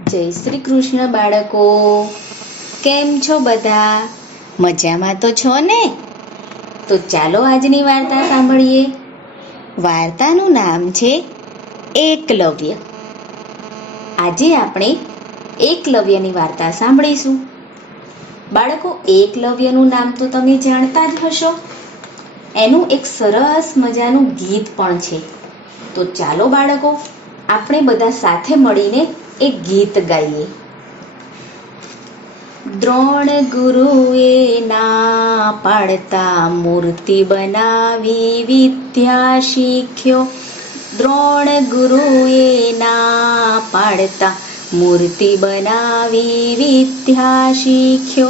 જય શ્રી કૃષ્ણ બાળકો, કેમ છો બધા? મજામાં તો છો ને? તો ચાલો આજની વાર્તા સાંભળીએ. વાર્તાનું નામ છે એકલવ્ય. આજે આપણે એકલવ્યની વાર્તા સાંભળીશું. બાળકો, એકલવ્યનું નામ તો તમે જાણતા જ હશો. એનું એક સરસ મજાનું ગીત પણ છે. તો ચાલો બાળકો, આપણે બધા સાથે મળીને એક ગીત ગાઈએ. દ્રોણ ગુરુએ ના પાડતા મૂર્તિ બનાવી વિદ્યા શીખ્યો. દ્રોણ ગુરુએ ના પાડતા મૂર્તિ બનાવી વિદ્યા શીખ્યો.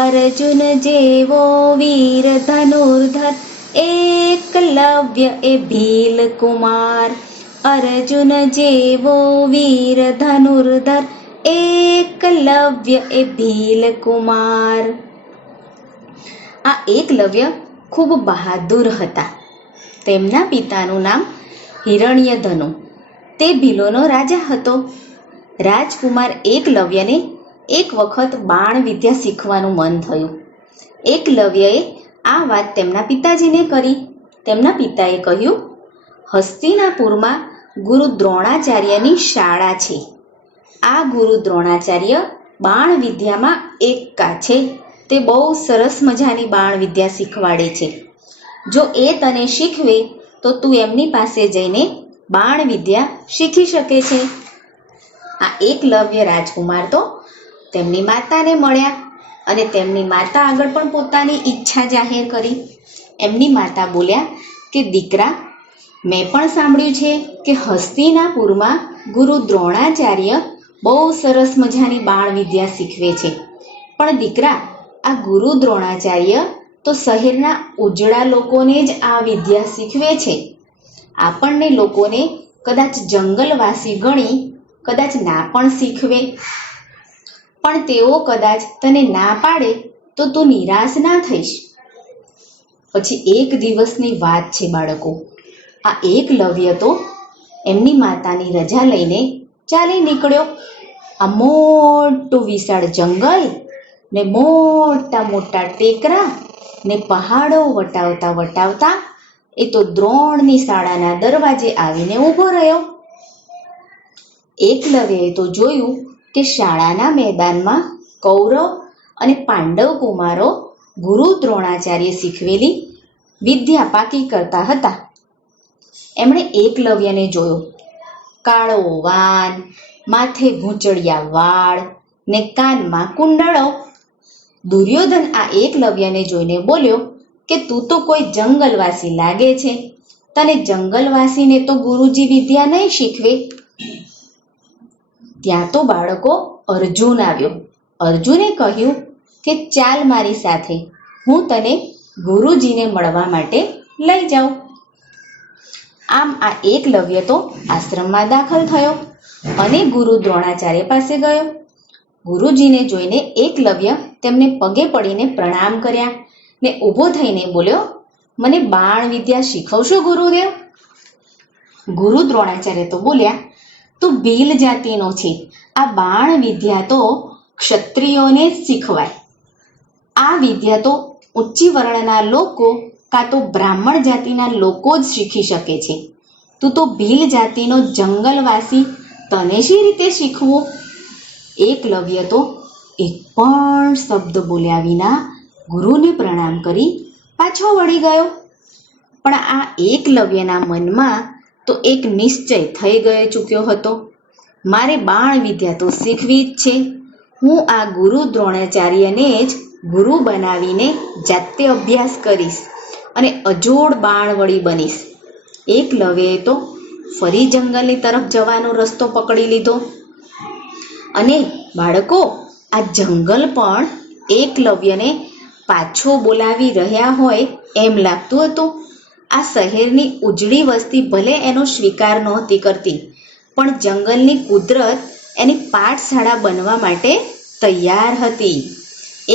અર્જુન જેવો વીર ધનુર્ધર એકલવ્ય એ ભીલ કુમાર. અર્જુન જેવો વીર ધનુર્ધર એકલવ્ય એ ભીલ કુમાર. આ એકલવ્ય ખૂબ બહાદુર હતા. તેમના પિતાનું નામ હિરણ્યધનુ. તે ભીલોનો રાજા હતો. રાજકુમાર એકલવ્યને એક વખત બાણ વિદ્યા શીખવાનું મન થયું. એકલવ્યએ આ વાત તેમના પિતાજીને કરી. તેમના પિતાએ કહ્યું, હસ્તિનાપુરમાં ગુરુ દ્રોણાચાર્યની શાળા છે. આ ગુરુ દ્રોણાચાર્ય બાણ વિદ્યામાં એક્કા છે. તે બહુ સરસ મજાની બાણ વિદ્યા શીખવાડે છે. જો એ તને શીખવે તો તું એમની પાસે જઈને બાણ વિદ્યા શીખી શકે છે. આ એકલવ્ય રાજકુમાર તો તેમની માતાને મળ્યા અને તેમની માતા આગળ પણ પોતાની ઈચ્છા જાહેર કરી. એમની માતા બોલ્યા કે દીકરા, મેં પણ સાંભળ્યું છે કે હસ્તિનાપુરમાં ગુરુ દ્રોણાચાર્ય બહુ સરસ મજાની બાણ વિદ્યા શીખવે છે. પણ દીકરા, આ ગુરુ દ્રોણાચાર્ય તો શહેરના ઉજળા લોકોને જ આ વિદ્યા શીખવે છે. આપણને લોકોને કદાચ જંગલવાસી ગણી કદાચ ના પણ શીખવે. પણ તેઓ કદાચ તને ના પાડે તો તું નિરાશ ના થઈશ. પછી એક દિવસની વાત છે બાળકો. આ એકલવ્ય તો એમની માતાની રજા લઈને ચાલી નીકળ્યો. આ મોટું વિશાળ જંગલ ને મોટા મોટા ટેકરા ને પહાડો વટાવતા વટાવતા એ તો દ્રોણની શાળાના દરવાજે આવીને ઊભો રહ્યો. એકલવ્યએ તો જોયું કે શાળાના મેદાનમાં કૌરવ અને પાંડવ કુમારો ગુરુ દ્રોણાચાર્ય શીખવેલી વિદ્યા પાકી કરતા હતા. એમણે એકલવ્યને જોયો. કાળો વાન, માથે ગૂંચળિયા વાળ ને કાનમાં કુંડળો. દુર્યોધન આ એકલવ્યને જોઈને બોલ્યો કે તું તો કોઈ જંગલવાસી લાગે છે. તને જંગલવાસીને તો ગુરુજી વિદ્યા નહીં શીખવે. ત્યાં તો બાળકો અર્જુન આવ્યો. અર્જુને કહ્યું કે ચાલ મારી સાથે, હું તને ગુરુજીને મળવા માટે લઈ જાઉં. આમ આ એકલવ્ય તો આશ્રમમાં દાખલ થયો અને ગુરુ દ્રોણાચાર્ય પાસે ગયો. ગુરુજીને જોઈને એકલવ્ય તેમને પગે પડીને પ્રણામ કર્યા ને ઊભો થઈને બોલ્યો, મને બાણ વિદ્યા શીખવશો ગુરુદેવ? ગુરુ દ્રોણાચાર્ય તો બોલ્યા, તું ભીલ જાતિનો છે. આ બાણ વિદ્યા તો ક્ષત્રિયોને જ શીખવાય. આ વિદ્યા તો ઊંચી વર્ણના લોકો કાં તો બ્રાહ્મણ જાતિના લોકો જ શીખી શકે છે. તું તો ભીલ જાતિનો જંગલવાસી, તને શી રીતે શીખવું? એકલવ્ય તો એક પણ શબ્દ બોલ્યા વિના ગુરુને પ્રણામ કરી પાછો વળી ગયો. પણ આ એકલવ્યના મનમાં તો એક નિશ્ચય થઈ ગયો ચૂક્યો હતો. મારે બાણ વિદ્યા તો શીખવી જ છે. હું આ ગુરુ દ્રોણાચાર્યને જ ગુરુ બનાવીને જાતે અભ્યાસ કરીશ અને અજોડ બાણવડી બનીશ. એકલવ્યએ તો ફરી જંગલની તરફ જવાનો રસ્તો પકડી લીધો. અને બાળકો, આ જંગલ પણ એકલવ્યને પાછો બોલાવી રહ્યા હોય એમ લાગતું હતું. આ શહેરની ઉજળી વસ્તી ભલે એનો સ્વીકાર નહોતી કરતી, પણ જંગલની કુદરત એની પાઠશાળા બનવા માટે તૈયાર હતી.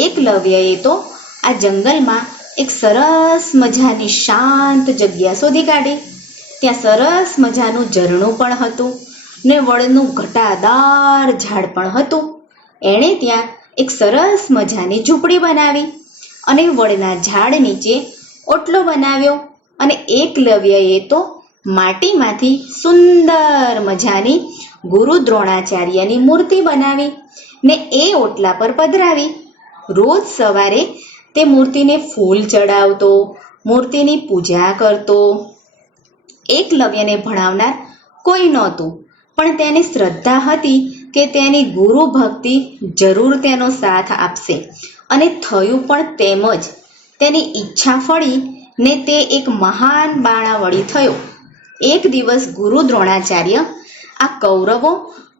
એકલવ્યએ તો આ જંગલમાં એક સરસ મજાની શાંત જગ્યા શોધી કાઢી. ત્યાં સરસ મજાનું ઝરણું પણ હતું ને વડનું ઘટાદાર ઝાડ પણ હતું. એણે ત્યાં એક સરસ મજાની ઝૂંપડી બનાવી અને વડના ઝાડ નીચે ઓટલો બનાવ્યો અને એકલવ્યએ તો માટીમાંથી સુંદર મજાની ગુરુ દ્રોણાચાર્યની મૂર્તિ બનાવી ને એ ઓટલા પર પધરાવી. રોજ સવારે તે મૂર્તિને ફૂલ ચડાવતો, મૂર્તિની પૂજા કરતો. એકલવ્યને ભણાવનાર કોઈ નહોતું, પણ તેને શ્રદ્ધા હતી કે તેની ગુરુ ભક્તિ જરૂર તેનો સાથ આપશે અને થયું પણ તેમ જ. તેની ઈચ્છા ફળી ને તે એક મહાન બાણાવળી થયો. એક દિવસ ગુરુ દ્રોણાચાર્ય આ કૌરવો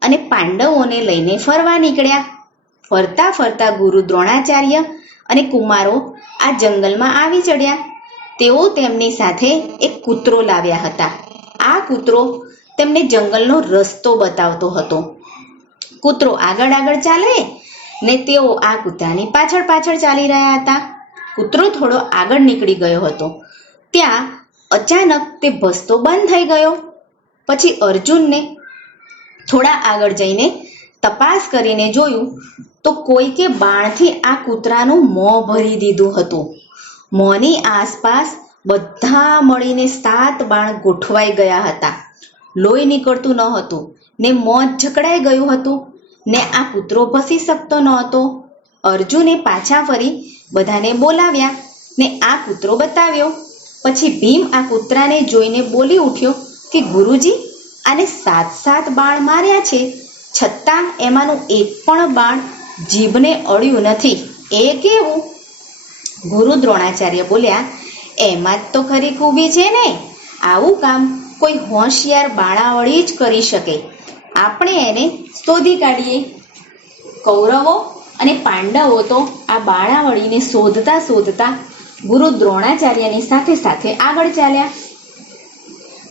અને પાંડવોને લઈને ફરવા નીકળ્યા. ફરતા ફરતા ગુરુ દ્રોણાચાર્ય અને કુમારો આ જંગલમાં આવી ચડ્યા. તેઓ તેમની સાથે એક કૂતરો લાવ્યા હતા. આ કૂતરો તેમને જંગલનો રસ્તો બતાવતો હતો. કૂતરો આગળ આગળ ચાલે ને તેઓ આ કૂતરાની પાછળ પાછળ ચાલી રહ્યા હતા. કૂતરો થોડો આગળ નીકળી ગયો હતો. ત્યાં અચાનક તે ભસતો બંધ થઈ ગયો. પછી અર્જુનને થોડા આગળ જઈને તપાસ કરીને જોયું તો કોઈકે બાણથી આ કૂતરાનું મોં ભરી દીધું હતું. મોંની આસપાસ બધા મળીને 7 બાણ ગોઠવાઈ ગયા હતા. લોહી નીકળતું ન હતું ને મોં જકડાઈ ગયું હતું ને આ કૂતરો ભસી શકતો ન હતો. અર્જુને પાછા ફરી બધાને બોલાવ્યા ને આ કૂતરો બતાવ્યો. પછી ભીમ આ કૂતરાને જોઈને બોલી ઉઠ્યો કે ગુરુજી, આને 7 બાણ માર્યા છે, છતાં એમાંનું એક પણ બાણ જીભને અડ્યું નથી. એ કેવું? ગુરુ દ્રોણાચાર્ય બોલ્યા, એમાં જ તો ખરી ખૂબી છે ને. આવું કામ કોઈ હોશિયાર બાણાવળી જ કરી શકે. આપણે એને શોધી કાઢીએ. કૌરવો અને પાંડવો તો આ બાણાવળીને શોધતા શોધતા ગુરુ દ્રોણાચાર્યની સાથે સાથે આગળ ચાલ્યા.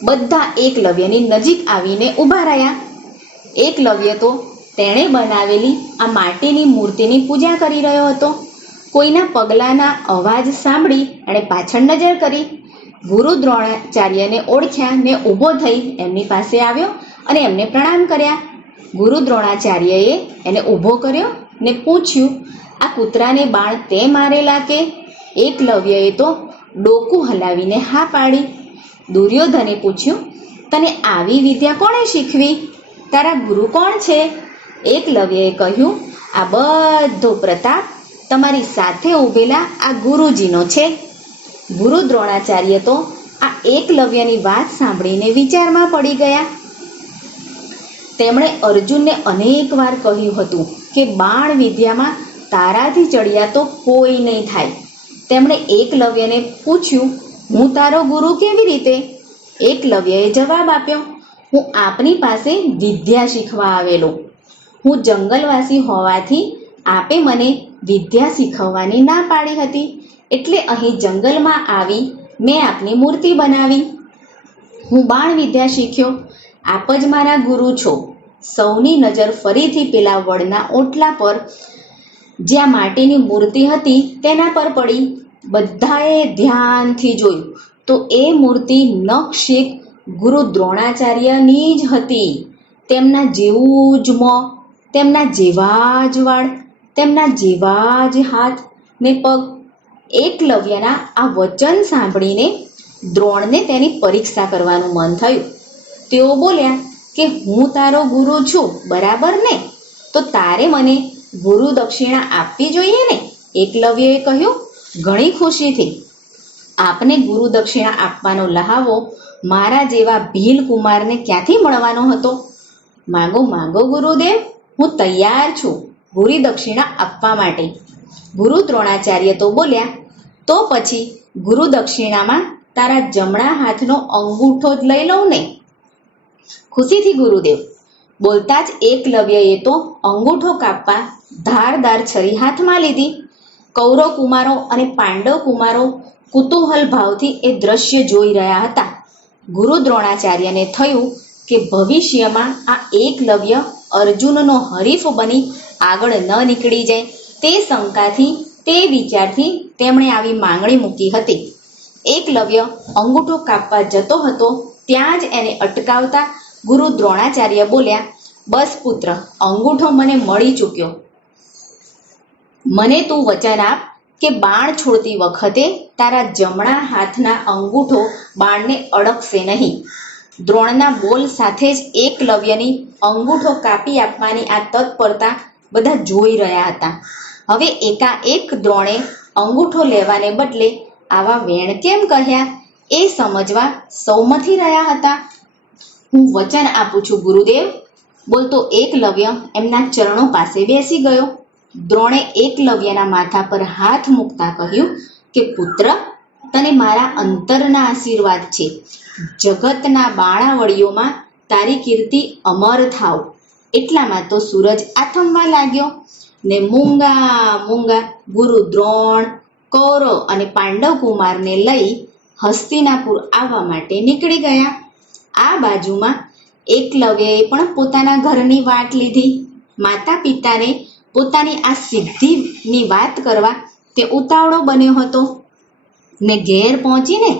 બધા એકલવ્યની નજીક આવીને ઊભા રહ્યા. એકલવ્ય તો તેણે બનાવેલી આ માટીની મૂર્તિની પૂજા કરી રહ્યો હતો. કોઈના પગલાંના અવાજ સાંભળી એણે પાછળ નજર કરી. ગુરુ દ્રોણાચાર્યને ઓળખ્યા ને ઊભો થઈ એમની પાસે આવ્યો અને એમને પ્રણામ કર્યા. ગુરુ દ્રોણાચાર્યએ એને ઊભો કર્યો ને પૂછ્યું, આ કૂતરાને બાણ તે મારેલા કે? એકલવ્યએ તો ડોકું હલાવીને હા પાડી. દુર્યોધને પૂછ્યું, તને આવી વિદ્યા કોણે શીખવી? તારા ગુરુ કોણ છે? એકલવ્યએ કહ્યું, આ બધો પ્રતાપ તમારી સાથે ઊભેલા આ ગુરુજીનો છે. ગુરુ દ્રોણાચાર્ય તો આ એકલવ્યની વાત સાંભળીને વિચારમાં પડી ગયા. તેમણે અર્જુનને અનેક વાર કહ્યું હતું કે બાણ વિદ્યામાં તારાથી ચડિયા તો કોઈ નહીં થાય. તેમણે એકલવ્યને પૂછ્યું, હું તારો ગુરુ કેવી રીતે? એકલવ્યએ જવાબ આપ્યો, હું આપની પાસે વિદ્યા શીખવા આવેલો. હું જંગલવાસી હોવાથી આપે મને વિદ્યા શીખવવાની ના પાડી હતી, એટલે અહીં જંગલમાં આવી મેં આપની મૂર્તિ બનાવી. હું બાણ વિદ્યા શીખ્યો. આપ જ મારા ગુરુ છો. સૌની નજર ફરીથી પેલા વડના ઓટલા પર, જ્યાં માટીની મૂર્તિ હતી તેના પર પડી. બધાએ ધ્યાનથી જોયું તો એ મૂર્તિ નખશીખ ગુરુ દ્રોણાચાર્યની જ હતી. તેમના જેવું જ મોં, તેમના જેવા જ વાળ, તેમના જેવા જ હાથ ને પગ. એકલવ્યના આ વચન સાંભળીને દ્રોણને તેની પરીક્ષા કરવાનું મન થયું. તેઓ બોલ્યા કે હું તારો ગુરુ છું, બરાબર ને? તો તારે મને ગુરુ દક્ષિણા આપવી જોઈએ ને? એકલવ્યએ કહ્યું, ઘણી ખુશીથી. આપને ગુરુ દક્ષિણા આપવાનો લહાવો મારા જેવા ભીલ કુમારને ક્યાંથી મળવાનો હતો? માગો માગો ગુરુદેવ, હું તૈયાર છું ગુરુ દક્ષિણા આપવા માટે. ગુરુ દ્રોણાચાર્ય તો બોલ્યા, તો પછી ગુરુ દક્ષિણામાં તારા જમણા હાથનો અંગૂઠો જ લઈ લઉં ને? ખુશીથી ગુરુદેવ. બોલતા જ એકલવ્યએ તો અંગૂઠો કાપવા ધારદાર છરી હાથમાં લીધી. કૌરવ કુમારો અને પાંડવ કુમારો કુતૂહલ ભાવથી એ દ્રશ્ય જોઈ રહ્યા હતા. ગુરુ દ્રોણાચાર્યને થયું કે ભવિષ્યમાં આ એકલવ્ય અર્જુનનો હરીફ બની આગળ ન નીકળી જાય. તે શંકાથી, તે વિચારથી તેમણે આવી માંગણી મૂકી હતી. એકલવ્ય અંગૂઠો કાપવા જતો હતો ત્યાં જ એને અટકાવતા ગુરુ દ્રોણાચાર્ય બોલ્યા, બસ પુત્ર, અંગૂઠો મને મળી ચૂક્યો. મને તું વચન આપ કે બાણ છોડતી વખતે તારા જમણા હાથના અંગૂઠો બાણને અડકશે નહીં. દ્રોણના બોલ સાથે જ એકલવ્યની અંગૂઠો કાપી આપવાની આ તત્પરતા બધા જોઈ રહ્યા હતા. હવે એકાએક દ્રોણે અંગૂઠો લેવાને બદલે આવા વેણ કેમ કહ્યા એ સમજવા સૌમથી રહ્યા હતા. હું વચન આપું છું ગુરુદેવ, બોલતો એકલવ્ય એમના ચરણો પાસે બેસી ગયો. દ્રોણે એકલવ્યના માથા પર હાથ મૂકતા કહ્યું કે પુત્ર, તને મારા અંતરના આશીર્વાદ છે. જગતના બાણાવળીઓમાં તારી કીર્તિ અમર થાવ. એટલામાં તો સૂરજ આથમવા લાગ્યો ને મૂંગા ગુરુ દ્રોણ, કૌરવ અને પાંડવ કુમારને લઈ હસ્તિનાપુર આવવા માટે નીકળી ગયા. આ બાજુમાં એકલવ્યએ પણ પોતાના ઘરની વાટ લીધી. માતા પિતાને પોતાની આ સિદ્ધિની વાત કરવા તે ઉતાવળો બન્યો હતો ને ઘેર પહોંચીને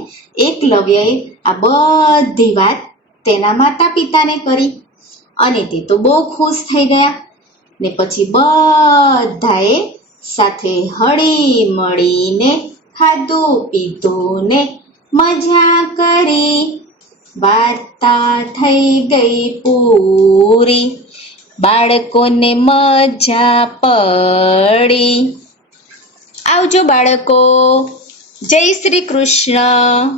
એકલવ્યએ આ બધી વાત તેના માતા પિતાને કરી અને તે તો બહુ ખુશ થઈ ગયા ને પછી બધાએ સાથે હળી મળીને ખાધું પીધું ને મજા કરી. વાર્તા થઈ ગઈ પૂરી, બાળકોને મજા પડી. આવજો બાળકો. જય શ્રી કૃષ્ણ.